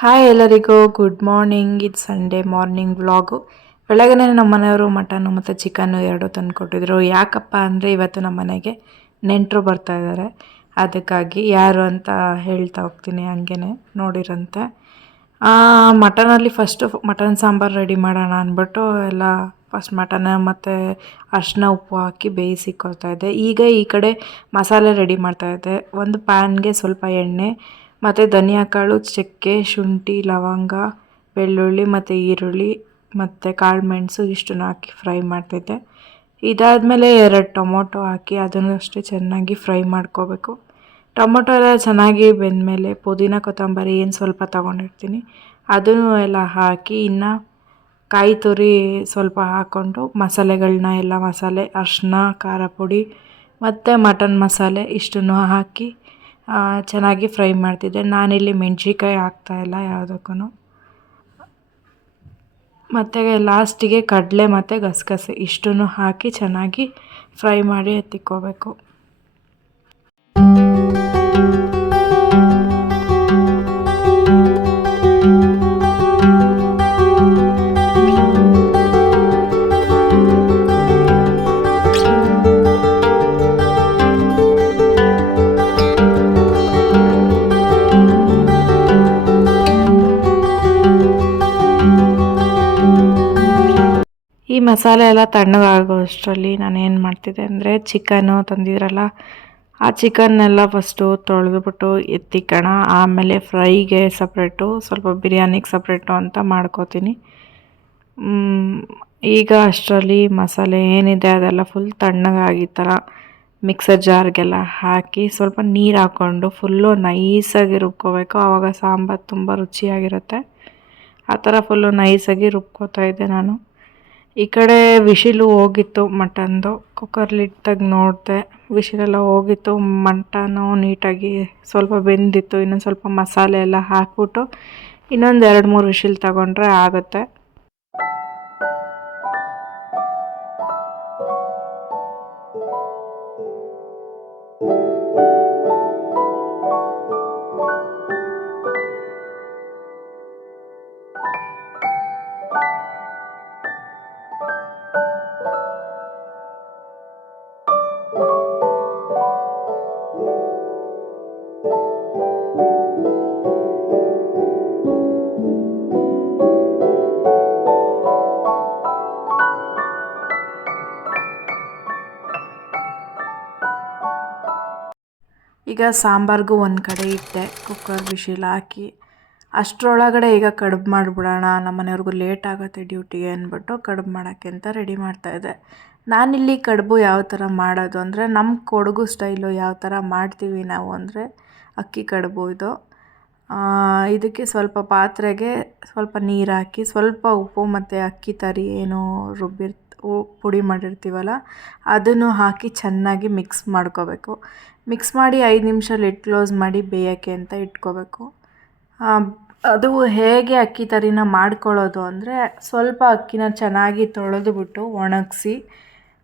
Hi ಎಲ್ಲರಿಗೂ good morning ಇದು Sunday morning vlog ಬೆಳಗ್ಗೆ ನಮ್ಮ ಮನೆಯವರು ಮಟನ್ನು ಮತ್ತು ಚಿಕನ್ನು ಎರಡು ತಂದು ಕೊಟ್ಟಿದ್ರು. ಯಾಕಪ್ಪ ಅಂದರೆ ಇವತ್ತು ನಮ್ಮ ಮನೆಗೆ ನೆಂಟರು ಬರ್ತಾ ಇದ್ದಾರೆ. ಅದಕ್ಕಾಗಿ ಯಾರು ಅಂತ ಹೇಳ್ತಾ ಹೋಗ್ತೀನಿ ಹಂಗೇ ನೋಡಿರಂತೆ. ಮಟನಲ್ಲಿ ಫಸ್ಟು ಮಟನ್ ಸಾಂಬಾರು ರೆಡಿ ಮಾಡೋಣ ಅಂದ್ಬಿಟ್ಟು ಎಲ್ಲ ಫಸ್ಟ್ ಮಟನ್ ಮತ್ತು ಅರಿಶಿನ ಉಪ್ಪು ಹಾಕಿ ಬೇಯಿಸಿಕೊಳ್ತಾ ಇದ್ದೆ. ಈಗ ಈ ಕಡೆ ಮಸಾಲೆ ರೆಡಿ ಮಾಡ್ತಾ ಇದ್ದೆ. ಒಂದು ಪ್ಯಾನ್ಗೆ ಸ್ವಲ್ಪ ಎಣ್ಣೆ ಮತ್ತು ಧನಿಯಾ ಕಾಳು, ಚಕ್ಕೆ, ಶುಂಠಿ, ಲವಂಗ, ಬೆಳ್ಳುಳ್ಳಿ ಮತ್ತು ಈರುಳ್ಳಿ ಮತ್ತು ಕಾಳು ಮೆಣಸು ಇಷ್ಟನ್ನು ಹಾಕಿ ಫ್ರೈ ಮಾಡ್ತಿದ್ದೆ. ಇದಾದಮೇಲೆ ಎರಡು ಟೊಮೊಟೊ ಹಾಕಿ ಅದನ್ನು ಅಷ್ಟೇ ಚೆನ್ನಾಗಿ ಫ್ರೈ ಮಾಡ್ಕೋಬೇಕು. ಟೊಮೊಟೊ ಎಲ್ಲ ಚೆನ್ನಾಗಿ ಬೆಂದಮೇಲೆ ಪುದೀನ, ಕೊತ್ತಂಬರಿ ಏನು ಸ್ವಲ್ಪ ತೊಗೊಂಡಿರ್ತೀನಿ. ಅದನ್ನು ಎಲ್ಲ ಹಾಕಿ ಇನ್ನು ಕಾಯಿ ತುರಿ ಸ್ವಲ್ಪ ಹಾಕ್ಕೊಂಡು ಮಸಾಲೆಗಳನ್ನ ಎಲ್ಲ ಮಸಾಲೆ, ಅರಿಶಿನ, ಖಾರ ಪುಡಿ ಮತ್ತು ಮಟನ್ ಮಸಾಲೆ ಇಷ್ಟನ್ನು ಹಾಕಿ ಚೆನ್ನಾಗಿ ಫ್ರೈ ಮಾಡ್ತಿದ್ದೆ. ನಾನಿಲ್ಲಿ ಮೆಣ್ಸಿನ್ಕಾಯಿ ಹಾಕ್ತಾಯಿಲ್ಲ ಯಾವುದಕ್ಕೂ ಮತ್ತು ಲಾಸ್ಟಿಗೆ ಕಡಲೆ ಮತ್ತು ಗಸಗಸೆ, ಇಷ್ಟನ್ನೂ ಹಾಕಿ ಚೆನ್ನಾಗಿ ಫ್ರೈ ಮಾಡಿ ಎತ್ತಿಕ್ಕೋಬೇಕು ಮಸಾಲೆ ಎಲ್ಲ ತಣ್ಣಗಾಗೋ ಅಷ್ಟರಲ್ಲಿ ನಾನು ಏನು ಮಾಡ್ತಿದ್ದೆ ಅಂದರೆ ಚಿಕನು ತಂದಿದ್ರಲ್ಲ, ಆ ಚಿಕನ್ನೆಲ್ಲ ಫಸ್ಟು ತೊಳೆದುಬಿಟ್ಟು ಎತ್ತಿಕ್ಕೋಣ ಆಮೇಲೆ ಫ್ರೈಗೆ ಸಪ್ರೇಟು ಸ್ವಲ್ಪ ಬಿರಿಯಾನಿಗೆ ಸಪ್ರೇಟು ಅಂತ ಮಾಡ್ಕೋತೀನಿ. ಈಗ ಅಷ್ಟರಲ್ಲಿ ಮಸಾಲೆ ಏನಿದೆ ಅದೆಲ್ಲ ಫುಲ್ ತಣ್ಣಗಾಗಿ ಥರ ಮಿಕ್ಸರ್ ಜಾರ್ಗೆಲ್ಲ ಹಾಕಿ ಸ್ವಲ್ಪ ನೀರು ಹಾಕ್ಕೊಂಡು ಫುಲ್ಲು ನೈಸಾಗಿ ರುಬ್ಕೋಬೇಕು. ಆವಾಗ ಸಾಂಬಾರು ತುಂಬ ರುಚಿಯಾಗಿರುತ್ತೆ. ಆ ಥರ ಫುಲ್ಲು ನೈಸಾಗಿ ರುಬ್ಕೋತಾ ಇದ್ದೆ ನಾನು. ಈ ಕಡೆ ವಿಶಿಲು ಹೋಗಿತ್ತು ಮಟನ್ದು. ಕುಕ್ಕರ್ಲಿಟ್ಟಾಗ ನೋಡಿದೆ. ವಿಶಿಲೆಲ್ಲ ಹೋಗಿತ್ತು. ಮಟನು ನೀಟಾಗಿ ಸ್ವಲ್ಪ ಬೆಂದಿತ್ತು. ಇನ್ನೊಂದು ಸ್ವಲ್ಪ ಮಸಾಲೆ ಎಲ್ಲ ಹಾಕ್ಬಿಟ್ಟು ಇನ್ನೊಂದು ಎರಡು ಮೂರು ವಿಶಿಲ್ ತಗೊಂಡ್ರೆ ಆಗುತ್ತೆ. ಈಗ ಸಾಂಬಾರ್ಗೂ ಒಂದು ಕಡೆ ಇಟ್ಟೆ ಕುಕ್ಕರ್ ವಿಶಿಲ್ ಹಾಕಿ. ಅಷ್ಟರೊಳಗಡೆ ಈಗ ಕಡುಬು ಮಾಡಿಬಿಡೋಣ ನಮ್ಮ ಮನೆಯವ್ರಿಗೂ ಲೇಟ್ ಆಗುತ್ತೆ ಡ್ಯೂಟಿಗೆ ಅಂದ್ಬಿಟ್ಟು ಕಡುಬು ಮಾಡೋಕ್ಕೆ ಅಂತ ರೆಡಿ ಮಾಡ್ತಾಯಿದ್ದೆ ನಾನಿಲ್ಲಿ ಕಡುಬು ಯಾವ ಥರ ಮಾಡೋದು ಅಂದರೆ ನಮ್ಮ ಕೊಡಗು ಸ್ಟೈಲು ಯಾವ ಥರ ಮಾಡ್ತೀವಿ ನಾವು ಅಂದರೆ, ಅಕ್ಕಿ ಕಡುಬು ಇದು. ಇದಕ್ಕೆ ಸ್ವಲ್ಪ ಪಾತ್ರೆಗೆ ಸ್ವಲ್ಪ ನೀರು ಹಾಕಿ, ಸ್ವಲ್ಪ ಉಪ್ಪು ಮತ್ತು ಅಕ್ಕಿ ತರಿ ಏನು ರುಬ್ಬಿರ್ ಪುಡಿ ಮಾಡಿರ್ತೀವಲ್ಲ, ಅದನ್ನು ಹಾಕಿ ಚೆನ್ನಾಗಿ ಮಿಕ್ಸ್ ಮಾಡ್ಕೋಬೇಕು. ಮಿಕ್ಸ್ ಮಾಡಿ ಐದು ನಿಮಿಷ ಲಿಡ್ ಕ್ಲೋಸ್ ಮಾಡಿ ಬೇಯೋಕ್ಕೆ ಅಂತ ಇಟ್ಕೋಬೇಕು. ಅದು ಹೇಗೆ ಅಕ್ಕಿ ತರಿನ ಮಾಡ್ಕೊಳ್ಳೋದು ಅಂದರೆ ಸ್ವಲ್ಪ ಅಕ್ಕಿನ ಚೆನ್ನಾಗಿ ತೊಳೆದುಬಿಟ್ಟು ಒಣಗಿಸಿ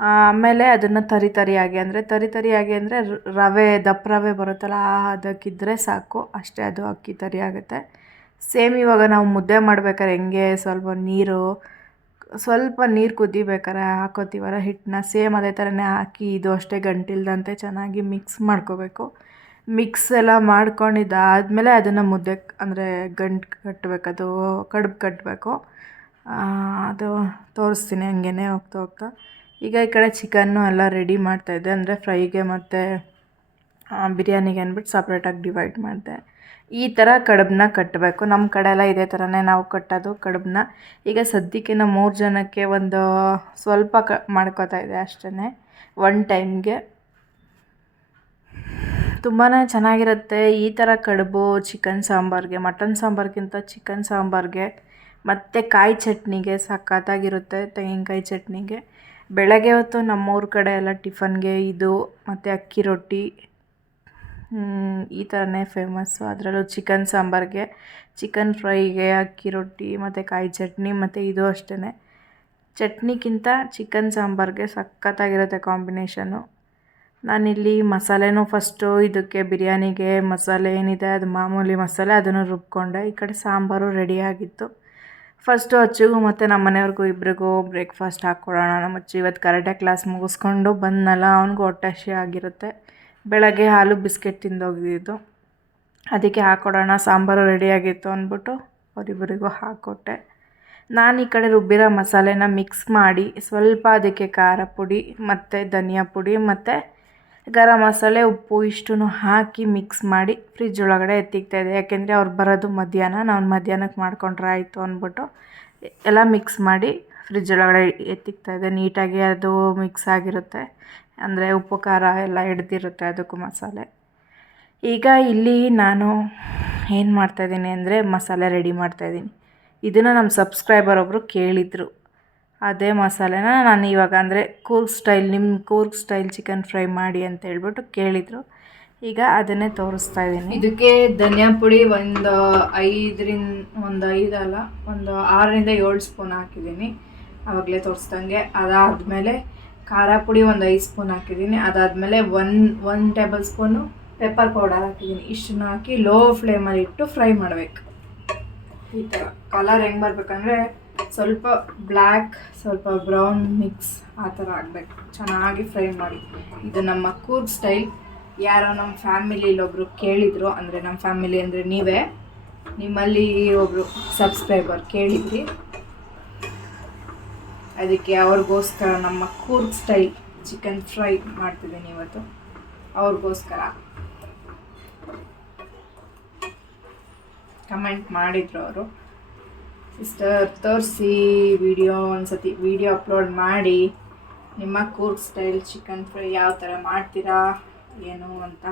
ಆಮೇಲೆ ಅದನ್ನು ತರಿ ತರಿಯಾಗಿ ಅಂದರೆ, ತರಿ ತರಿಯಾಗಿ ಅಂದರೆ ರವೆ, ದಪ್ಪ ರವೆ ಬರುತ್ತಲ್ಲ ಆ ಅದಕ್ಕಿದ್ರೆ ಸಾಕು, ಅಷ್ಟೇ ಅದು ಅಕ್ಕಿ ತರಿ ಆಗುತ್ತೆ. ಸೇಮ್ ಇವಾಗ ನಾವು ಮುದ್ದೆ ಮಾಡ್ಬೇಕಾದ್ರೆ ಹೆಂಗೆ ಸ್ವಲ್ಪ ನೀರು ಸ್ವಲ್ಪ ನೀರು ಕುದಿಬೇಕಾರೆ ಹಾಕೋತೀವಲ್ಲ, ಹಿಟ್ಟನ್ನ ಸೇಮ್ ಅದೇ ಥರನೇ ಹಾಕಿ ಇದು ಅಷ್ಟೇ ಗಂಟಿಲ್ದಂತೆ ಚೆನ್ನಾಗಿ ಮಿಕ್ಸ್ ಮಾಡ್ಕೋಬೇಕು. ಮಿಕ್ಸ್ ಎಲ್ಲ ಮಾಡ್ಕೊಂಡಿದ್ದಾದಮೇಲೆ ಅದನ್ನು ಮುದ್ದೆ ಅಂದರೆ ಗಂಟು ಕಟ್ಟಬೇಕದು ಕಡುಬು ಕಟ್ಟಬೇಕು ಅದು ತೋರಿಸ್ತೀನಿ ಹಂಗೇ ಹೋಗ್ತಾ ಹೋಗ್ತಾ. ಈಗ ಈ ಕಡೆ ಚಿಕನ್ನು ಎಲ್ಲ ರೆಡಿ ಮಾಡ್ತಾಯಿದ್ದೆ ಅಂದರೆ ಫ್ರೈಗೆ ಮತ್ತು ಬಿರಿಯಾನಿಗೆ ಅಂದ್ಬಿಟ್ಟು ಸಪ್ರೇಟಾಗಿ ಡಿವೈಡ್ ಮಾಡಿದೆ. ಈ ಥರ ಕಡುಬನ್ನ ಕಟ್ಟಬೇಕು ನಮ್ಮ ಕಡೆ ಎಲ್ಲ ಇದೇ ಥರನೇ ನಾವು ಕಟ್ಟೋದು ಕಡುಬನ್ನ ಈಗ ಸದ್ಯಕ್ಕೆ ಮೂರು ಜನಕ್ಕೆ ಒಂದು ಸ್ವಲ್ಪ ಕ ಮಾಡ್ಕೋತಾ ಇದೆ ಅಷ್ಟೇ ಒನ್ ಟೈಮ್ಗೆ ತುಂಬಾ ಚೆನ್ನಾಗಿರುತ್ತೆ ಈ ಥರ ಕಡುಬು ಚಿಕನ್ ಸಾಂಬಾರಿಗೆ, ಮಟನ್ ಸಾಂಬಾರ್ಗಿಂತ ಚಿಕನ್ ಸಾಂಬಾರಿಗೆ, ಮತ್ತು ಕಾಯಿ ಚಟ್ನಿಗೆ ಸಖತ್ತಾಗಿರುತ್ತೆ ತೆಂಗಿನಕಾಯಿ ಚಟ್ನಿಗೆ. ಬೆಳಗ್ಗೆ ಹೊತ್ತು ನಮ್ಮೂರ ಕಡೆ ಎಲ್ಲ ಟಿಫನ್ಗೆ ಇದು, ಮತ್ತು ಅಕ್ಕಿ ರೊಟ್ಟಿ ಈ ಥರನೇ ಫೇಮಸ್ಸು ಅದರಲ್ಲೂ ಚಿಕನ್ ಸಾಂಬಾರಿಗೆ ಚಿಕನ್ ಫ್ರೈಗೆ ಅಕ್ಕಿ ರೊಟ್ಟಿ, ಮತ್ತು ಕಾಯಿ ಚಟ್ನಿ, ಮತ್ತು ಇದು ಅಷ್ಟೇ ಚಟ್ನಿಗಿಂತ ಚಿಕನ್ ಸಾಂಬಾರಿಗೆ ಸಖತ್ತಾಗಿರುತ್ತೆ ಕಾಂಬಿನೇಷನು ನಾನಿಲ್ಲಿ ಮಸಾಲೆನೂ ಫಸ್ಟು ಇದಕ್ಕೆ ಬಿರಿಯಾನಿಗೆ ಮಸಾಲೆ ಏನಿದೆ, ಅದು ಮಾಮೂಲಿ ಮಸಾಲೆ, ಅದನ್ನು ರುಬ್ಕೊಂಡೆ. ಈ ಕಡೆ ಸಾಂಬಾರು ರೆಡಿಯಾಗಿತ್ತು ಫಸ್ಟು ಅಚ್ಚಿಗೂ ಮತ್ತು ನಮ್ಮ ಮನೆಯವ್ರಿಗೂ ಇಬ್ರಿಗೂ ಬ್ರೇಕ್ಫಾಸ್ಟ್ ಹಾಕ್ಕೊಡೋಣ. ನಮ್ಮ ಅಚ್ಚು ಇವತ್ತು ಕರಾಟೆ ಕ್ಲಾಸ್ ಮುಗಿಸ್ಕೊಂಡು ಬಂದನಲ್ಲ, ಅವ್ನಿಗೂ ಹೊಟ್ಟೆ ಆಗಿರುತ್ತೆ. ಬೆಳಗ್ಗೆ ಹಾಲು ಬಿಸ್ಕೆಟ್ ತಿಂದೋಗಿದ್ದು. ಅದಕ್ಕೆ ಹಾಕ್ಕೊಡೋಣ ಸಾಂಬಾರು ರೆಡಿಯಾಗಿತ್ತು ಅಂದ್ಬಿಟ್ಟು ಅವರಿಬ್ಬರಿಗೂ ಹಾಕ್ಕೊಟ್ಟೆ ನಾನು ಈ ಕಡೆ ರುಬ್ಬಿರೋ ಮಸಾಲೆನ ಮಿಕ್ಸ್ ಮಾಡಿ, ಸ್ವಲ್ಪ ಅದಕ್ಕೆ ಖಾರ ಪುಡಿ, ಮತ್ತು ಧನಿಯಾ ಪುಡಿ, ಮತ್ತು ಗರಂ ಮಸಾಲೆ, ಉಪ್ಪು ಇಷ್ಟನ್ನು ಹಾಕಿ ಮಿಕ್ಸ್ ಮಾಡಿ ಫ್ರಿಜ್ ಒಳಗಡೆ ಎತ್ತಿಕ್ತಾಯಿದ್ದೆ ಯಾಕೆಂದರೆ ಅವ್ರು ಬರೋದು ಮಧ್ಯಾಹ್ನ, ನಾನು ಮಧ್ಯಾಹ್ನಕ್ಕೆ ಮಾಡ್ಕೊಂಡ್ರೆ ಆಯಿತು ಅಂದ್ಬಿಟ್ಟು ಎಲ್ಲ ಮಿಕ್ಸ್ ಮಾಡಿ ಫ್ರಿಜ್ ಒಳಗಡೆ ಎತ್ತಿಕ್ತಾಯಿದ್ದೆ ನೀಟಾಗಿ ಅದು ಮಿಕ್ಸ್ ಆಗಿರುತ್ತೆ. ಅಂದರೆ ಉಪ್ಪು, ಖಾರ ಎಲ್ಲ ಹಿಡ್ದಿರುತ್ತೆ ಅದಕ್ಕೂ ಮಸಾಲೆ. ಈಗ ಇಲ್ಲಿ ನಾನು ಏನು ಮಾಡ್ತಾಯಿದ್ದೀನಿ ಅಂದರೆ ಮಸಾಲೆ ರೆಡಿ ಮಾಡ್ತಾಯಿದ್ದೀನಿ ಇದನ್ನು ನಮ್ಮ ಸಬ್ಸ್ಕ್ರೈಬರ್ ಒಬ್ಬರು ಕೇಳಿದರು. ಅದೇ ಮಸಾಲೆನ ನಾನು ಇವಾಗ ಅಂದರೆ ಕೂರ್ಗ್ ಸ್ಟೈಲ್ ನಿಮ್ಮ ಕೂರ್ಗ್ ಸ್ಟೈಲ್ ಚಿಕನ್ ಫ್ರೈ ಮಾಡಿ ಅಂತ ಹೇಳ್ಬಿಟ್ಟು ಕೇಳಿದರು. ಈಗ ಅದನ್ನೇ ತೋರಿಸ್ತಾ ಇದ್ದೀನಿ. ಇದಕ್ಕೆ ಧನಿಯಾ ಪುಡಿ ಒಂದು ಐದರಿಂದ ಒಂದು ಐದಲ್ಲ ಒಂದು ಆರರಿಂದ ಏಳು ಸ್ಪೂನ್ ಹಾಕಿದ್ದೀನಿ. ಆವಾಗಲೇ ತೋರಿಸ್ದಂಗೆ. ಅದಾದಮೇಲೆ ಖಾರ ಪುಡಿ ಒಂದು ಐದು ಸ್ಪೂನ್ ಹಾಕಿದ್ದೀನಿ. ಅದಾದಮೇಲೆ one one tablespoon pepper powder ಹಾಕಿದ್ದೀನಿ. ಇಷ್ಟನ್ನು ಹಾಕಿ ಲೋ ಫ್ಲೇಮಲ್ಲಿ ಇಟ್ಟು ಫ್ರೈ ಮಾಡಬೇಕು. ಈ ಥರ. ಕಲರ್ ಹೆಂಗೆ ಬರಬೇಕಂದ್ರೆ ಸ್ವಲ್ಪ ಬ್ಲ್ಯಾಕ್ ಸ್ವಲ್ಪ ಬ್ರೌನ್ ಮಿಕ್ಸ್ ಆ ಥರ ಆಗಬೇಕು. ಚೆನ್ನಾಗಿ ಫ್ರೈ ಮಾಡಿ. ಇದು ನಮ್ಮ ಕೂರ್ಗ್ ಸ್ಟೈಲ್ ಯಾರೋ ನಮ್ಮ ಫ್ಯಾಮಿಲಿಲಿ ಒಬ್ಬರು ಕೇಳಿದರು, ಅಂದರೆ ನಮ್ಮ ಫ್ಯಾಮಿಲಿ ಅಂದರೆ ನೀವೇ. ನಿಮ್ಮಲ್ಲಿ ಒಬ್ಬರು ಸಬ್ಸ್ಕ್ರೈಬರ್ ಕೇಳಿದ್ರಿ. ಅದಕ್ಕೆ ಅವ್ರಿಗೋಸ್ಕರ ನಮ್ಮ ಕೂರ್ಗ್ ಸ್ಟೈಲ್ ಚಿಕನ್ ಫ್ರೈ ಮಾಡ್ತಿದ್ದೀನಿ ಇವತ್ತು. ಅವ್ರಿಗೋಸ್ಕರ. ಕಮೆಂಟ್ ಮಾಡಿದರು ಅವರು. ಸಿಸ್ಟರ್ ತೋರಿಸಿ ವಿಡಿಯೋ ಒಂದ್ಸತಿ ವಿಡಿಯೋ ಅಪ್ಲೋಡ್ ಮಾಡಿ. ನಿಮ್ಮ ಕೂರ್ಗ್ ಸ್ಟೈಲ್ ಚಿಕನ್ ಫ್ರೈ ಯಾವ ಥರ ಮಾಡ್ತೀರಾ, ಏನು ಅಂತ.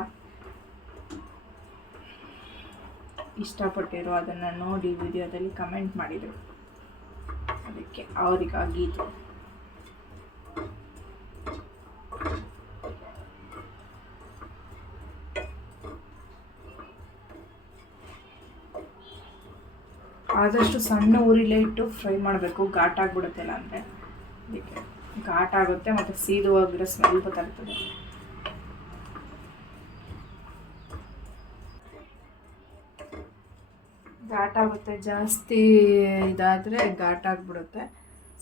ಇಷ್ಟಪಟ್ಟಿರೋ ಅದನ್ನು ನೋಡಿ ವಿಡಿಯೋದಲ್ಲಿ ಕಮೆಂಟ್ ಮಾಡಿದರು. ಅದಕ್ಕೆ ಅವರಿಗಾಗಿ ಇದು. ಆದಷ್ಟು ಸಣ್ಣ ಉರಿಲೇ ಇಟ್ಟು ಫ್ರೈ ಮಾಡಬೇಕು. ಘಾಟ್ ಆಗಿಬಿಡುತ್ತೆ ಇಲ್ಲ ಅಂದರೆ. ಅದಕ್ಕೆ ಘಾಟ್ ಆಗುತ್ತೆ ಮತ್ತು ಸೀದು ಹೋಗಿರೋ ಸ್ಮೆಲ್ ಗೊತ್ತಾಗ್ತದೆ ಘಾಟ್ ಆಗುತ್ತೆ, ಜಾಸ್ತಿ ಇದಾದರೆ ಘಾಟ್ ಆಗಿಬಿಡುತ್ತೆ.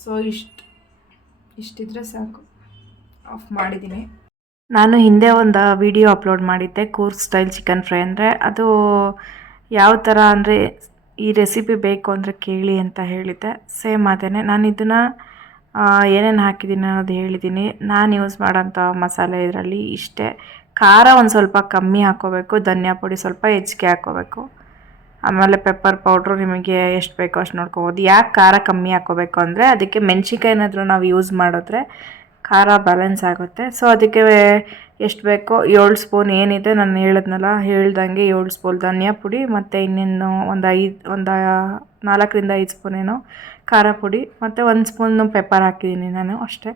ಸೊ ಇಷ್ಟು, ಇಷ್ಟಿದ್ರೆ ಸಾಕು. ಆಫ್ ಮಾಡಿದ್ದೀನಿ ನಾನು ಹಿಂದೆ ಒಂದು ವಿಡಿಯೋ ಅಪ್ಲೋಡ್ ಮಾಡಿದ್ದೆ, ಕೂರ್ಗ್ ಸ್ಟೈಲ್ ಚಿಕನ್ ಫ್ರೈ ಅಂದರೆ. ಅದು ಯಾವ ಥರ ಅಂದರೆ, ಈ ರೆಸಿಪಿ ಬೇಕು ಅಂದರೆ ಕೇಳಿ ಅಂತ ಹೇಳಿದ್ದೆ. ಸೇಮ್ ಅದೇ ನಾನು ಇದನ್ನು ಏನೇನು ಹಾಕಿದ್ದೀನಿ ಅನ್ನೋದು ಹೇಳಿದ್ದೀನಿ ನಾನು ಯೂಸ್ ಮಾಡೋಂಥ ಮಸಾಲೆ ಇದರಲ್ಲಿ ಇಷ್ಟೇ. ಖಾರ ಒಂದು ಸ್ವಲ್ಪ ಕಮ್ಮಿ ಹಾಕ್ಕೋಬೇಕು ಧನಿಯಾ ಪುಡಿ ಸ್ವಲ್ಪ ಹೆಚ್ಚಿಗೆ ಹಾಕ್ಕೋಬೇಕು ಆಮೇಲೆ ಪೆಪ್ಪರ್ ಪೌಡ್ರು ನಿಮಗೆ ಎಷ್ಟು ಬೇಕೋ ಅಷ್ಟು ನೋಡ್ಕೋಬೋದು. ಯಾಕೆ ಖಾರ ಕಮ್ಮಿ ಹಾಕೋಬೇಕು ಅಂದರೆ ಅದಕ್ಕೆ ಮೆಣ್ಸಿನ್ಕಾಯಿ ಏನಾದರೂ ನಾವು ಯೂಸ್ ಮಾಡಿದ್ರೆ ಖಾರ ಬ್ಯಾಲೆನ್ಸ್ ಆಗುತ್ತೆ. ಸೊ ಅದಕ್ಕೆ ಎಷ್ಟು ಬೇಕೋ ಏಳು ಸ್ಪೂನ್ ಏನಿದೆ ನಾನು ಹೇಳಿದ್ನಲ್ಲ, ಹೇಳ್ದಂಗೆ ಏಳು ಸ್ಪೂನ್ ಧನಿಯಾ ಪುಡಿ ಮತ್ತು ಇನ್ನೇನು ಒಂದು ಐದು, ಒಂದು ನಾಲ್ಕರಿಂದ ಐದು ಸ್ಪೂನ್ ಏನೋ ಖಾರ ಪುಡಿ ಮತ್ತು ಒಂದು ಸ್ಪೂನು ಪೆಪ್ಪರ್ ಹಾಕಿದ್ದೀನಿ ನಾನು ಅಷ್ಟೇ.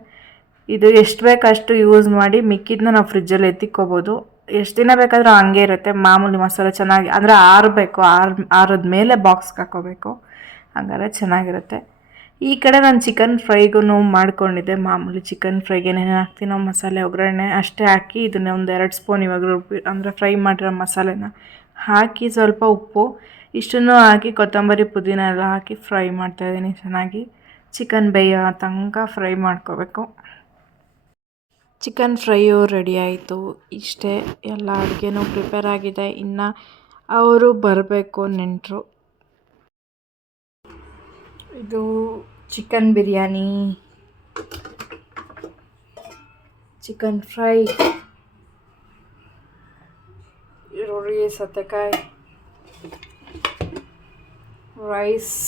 ಇದು ಎಷ್ಟು ಬೇಕಷ್ಟು ಯೂಸ್ ಮಾಡಿ ಮಿಕ್ಕಿದ್ನ ನಾವು ಫ್ರಿಜ್ಜಲ್ಲಿ ಎತ್ತಿಕ್ಕೋಬೋದು ಎಷ್ಟು ದಿನ ಬೇಕಾದರೂ ಹಂಗೆ ಇರುತ್ತೆ. ಮಾಮೂಲಿ ಮಸಾಲೆ ಚೆನ್ನಾಗಿ, ಅಂದರೆ ಆರಬೇಕು ಆರ್, ಆರದ ಮೇಲೆ ಬಾಕ್ಸ್ಗೆ ಹಾಕೋಬೇಕು. ಹಂಗಾರೆ ಚೆನ್ನಾಗಿರುತ್ತೆ. ಈ ಕಡೆ ನಾನು ಚಿಕನ್ ಫ್ರೈಗೂ ಮಾಡ್ಕೊಂಡಿದ್ದೆ. ಮಾಮೂಲಿ ಚಿಕನ್ ಫ್ರೈಗೆ ಏನೇನು ಹಾಕ್ತೀನೋ ಮಸಾಲೆ, ಒಗ್ಗರಣೆ ಅಷ್ಟೇ ಹಾಕಿ ಇದನ್ನ ಒಂದು ಎರಡು ಸ್ಪೂನ್ ಇವಾಗ ರುಬ್ಬಿ, ಅಂದರೆ ಫ್ರೈ ಮಾಡಿರೋ ಮಸಾಲೆನ ಹಾಕಿ ಸ್ವಲ್ಪ ಉಪ್ಪು, ಇಷ್ಟನ್ನು ಹಾಕಿ ಕೊತ್ತಂಬರಿ ಪುದೀನ ಎಲ್ಲ ಹಾಕಿ ಫ್ರೈ ಮಾಡ್ತಾಯಿದ್ದೀನಿ ಚೆನ್ನಾಗಿ. ಚಿಕನ್ ಬೇಯೋ ತನಕ ಫ್ರೈ ಮಾಡ್ಕೋಬೇಕು. ಚಿಕನ್ ಫ್ರೈಯು ರೆಡಿ ಆಯಿತು. ಇಷ್ಟೇ, ಎಲ್ಲ ಅಡುಗೆನೂ ಪ್ರಿಪೇರ್ ಆಗಿದೆ. ಇನ್ನು ಅವರು ಬರಬೇಕು ನೆಂಟರು. ಇದು ಚಿಕನ್ ಬಿರಿಯಾನಿ. Chicken fry. ಈರುಳ್ಳಿ, ಸೌತೆಕಾಯಿ, ರೈಸ್.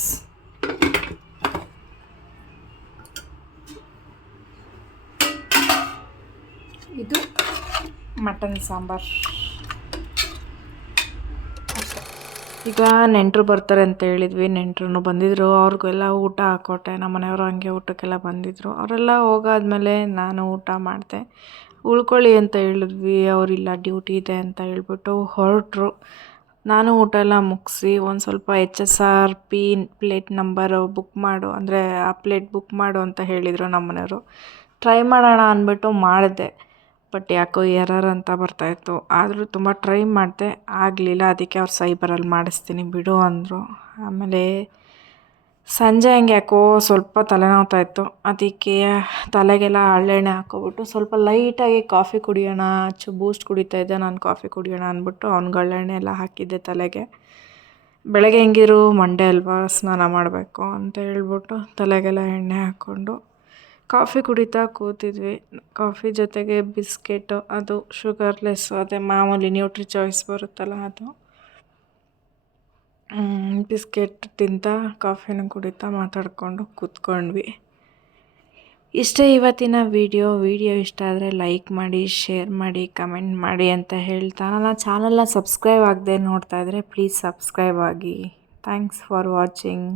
ಮಟನ್ ಸಾಂಬಾರ್. ಈಗ ನೆಂಟರು ಬರ್ತಾರೆ ಅಂತ ಹೇಳಿದ್ವಿ. ನೆಂಟರು ಬಂದಿದ್ದರು ಅವ್ರಿಗೆಲ್ಲ ಊಟ ಹಾಕ್ಕೊಟ್ಟೆ ನಮ್ಮ ಮನೆಯವರು ಹಂಗೆ ಊಟಕ್ಕೆಲ್ಲ ಬಂದಿದ್ರು. ಅವರೆಲ್ಲ ಹೋಗಾದ್ಮೇಲೆ ನಾನು ಊಟ ಮಾಡಿದೆ. ಉಳ್ಕೊಳ್ಳಿ ಅಂತ ಹೇಳಿದ್ವಿ. ಅವರಿಲ್ಲ, ಡ್ಯೂಟಿ ಇದೆ ಅಂತ ಹೇಳ್ಬಿಟ್ಟು ಹೊರಟರು. ನಾನು ಊಟ ಎಲ್ಲ ಮುಗಿಸಿ ಒಂದು ಸ್ವಲ್ಪ H S R P plate number book ಮಾಡು. ಅಂದರೆ ಆ ಪ್ಲೇಟ್ ಬುಕ್ ಮಾಡು ಅಂತ ಹೇಳಿದರು ನಮ್ಮ ಮನೆಯವರು. ಟ್ರೈ ಮಾಡೋಣ ಅಂದ್ಬಿಟ್ಟು ಮಾಡಿದೆ. ಬಟ್ ಯಾಕೋ ಎರರ್ ಅಂತ ಬರ್ತಾಯಿತ್ತು ಆದರೂ ತುಂಬ ಟ್ರೈ ಮಾಡಿದೆ. ಆಗಲಿಲ್ಲ. ಅದಕ್ಕೆ ಅವ್ರು ಸೈಬರಲ್ಲಿ ಮಾಡಿಸ್ತೀನಿ ಬಿಡು ಅಂದರು. ಆಮೇಲೆ ಸಂಜೆ ಹಂಗೆ ಯಾಕೋ ಸ್ವಲ್ಪ ತಲೆನೋವ್ತಾ ಇತ್ತು. ಅದಕ್ಕೆ ತಲೆಗೆಲ್ಲ ಹಳ್ಳೆಣ್ಣೆ ಹಾಕೋಬಿಟ್ಟು ಸ್ವಲ್ಪ ಲೈಟಾಗಿ ಕಾಫಿ ಕುಡಿಯೋಣ, ಚು ಬೂಸ್ಟ್ ಕುಡಿತಾ ಇದ್ದೆ. ನಾನು ಕಾಫಿ ಕುಡಿಯೋಣ ಅಂದ್ಬಿಟ್ಟು ಅವ್ನಿಗೆ ಹಳ್ಳೆಣ್ಣೆ ಎಲ್ಲ ಹಾಕಿದ್ದೆ ತಲೆಗೆ. ಬೆಳಗ್ಗೆ ಹೆಂಗಿರು ಮಂಡೇ ಅಲ್ವಾ ಸ್ನಾನ ಮಾಡಬೇಕು ಅಂತ ಹೇಳ್ಬಿಟ್ಟು ತಲೆಗೆಲ್ಲ ಎಣ್ಣೆ ಹಾಕ್ಕೊಂಡು ಕಾಫಿ ಕುಡಿತಾ ಕೂತಿದ್ವಿ. ಕಾಫಿ ಜೊತೆಗೆ ಬಿಸ್ಕೆಟು, ಅದು ಶುಗರ್ಲೆಸ್ ಅದೇ ಮಾಮೂಲಿ ನ್ಯೂಟ್ರಿ ಚಾಯ್ಸ್ ಬರುತ್ತಲ್ಲ ಅದು. ಬಿಸ್ಕೆಟ್ ತಿಂತಾ, ಕಾಫಿನ ಕುಡಿತಾ ಮಾತಾಡಿಕೊಂಡು ಕೂತ್ಕೊಂಡ್ವಿ. ಇಷ್ಟೇ ಇವತ್ತಿನ ವಿಡಿಯೋ. ವಿಡಿಯೋ ಇಷ್ಟ ಆದರೆ ಲೈಕ್ ಮಾಡಿ, ಶೇರ್ ಮಾಡಿ, ಕಮೆಂಟ್ ಮಾಡಿ ಅಂತ ಹೇಳ್ತಾ. ನನ್ನ ಚಾನಲ್ನ ಸಬ್ಸ್ಕ್ರೈಬ್ ಆಗದೆ ನೋಡ್ತಾ ಇದ್ದರೆ ಪ್ಲೀಸ್ ಸಬ್ಸ್ಕ್ರೈಬ್ ಆಗಿ. Thanks for watching.